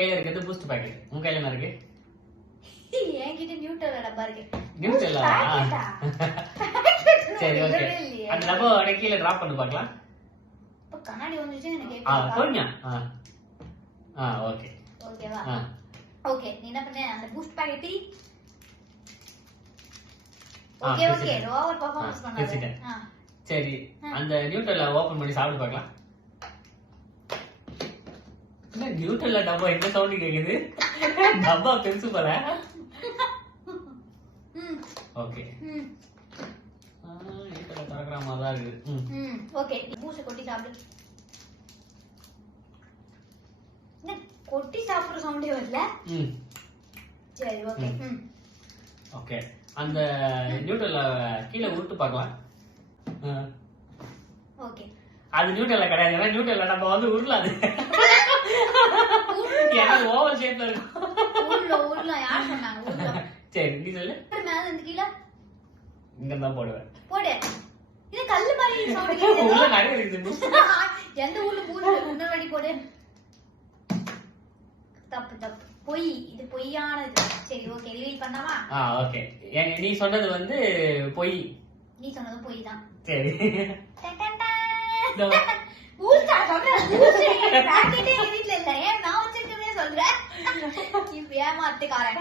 கையில இருக்கிறது boost packet. உங்க கையில என்ன இருக்கு? என்கிட்ட நியூட்ரல் டப்பா இருக்கு. நியூட்ரலா? சரி ஓகே. அந்த டப்பா அப்படியே கீழ டிராப் பண்ணி பார்க்கலாம். இப்ப கண்ணாடி வந்துச்சு எனக்கு போடுங்க. ஓகே. ஓகேவா? ஓகே. நீ என்ன பண்ண? அந்த பூஸ்ட் பாக்கெட் பிரி. Okay okay. ஓவர் பெர்ஃபார்மன்ஸ் பண்ணாத. சரி. அந்த நியூட்ரல்ல ஓபன் பண்ணி சாப்பிட்டு பார்க்கலாம். என்ன நியூட்ரல்ல டப்பா என்ன சவுண்ட் கேக்குது? டப்பா பெருசு போல. ஓகே. நியூட்ரல்ல தரக்குற மாதிரி தான் இருக்கு. ஓகே. பூஸ்ட் கொட்டி சாப்பிடு. என்ன கொட்டி சாப்பிடுற சவுண்டே வரல? சரி ஓகே. ஓகே. அந்த நியூட்ரல்ல கீழ உருட்டு பார்க்கலாம். ஓகே. அது நியூட்ரல்ல கிடையாது. ஏன்னா நியூட்ரல்ல நம்ம வந்து உருளாது. ஏன்னா ஓவல் ஷேப்ல இருக்கும். உருள யார் சொன்னாங்க? உருள. சரி நீ சொல்லு. மேல இருந்து கீழ இங்க தான் போடுவேன். போடு. இது கல்லு மாதிரி சவுண்ட் கேக்குது. உள்ள நிறைய இருக்குது. எந்த ஊர்ல பூஸ்ட் இன்னொரு வாட்டி போடு. தப்பு தப்பு. பொய். இது பொய்யானது. சரி ஓகே. ரிவீல் பண்ணாமா? ஓகே. நீ சொன்னது வந்து பொய். நீ சொன்னது பொய் தான். சரி. பூஸ்டா சொல்றேன். பூஸ்ட் பாக்கெட்டே வீட்ல இல்ல. ஏன் நான் வச்சிருக்கதே சொல்றேன். இப்ப ஏமாத்துக்காரன்.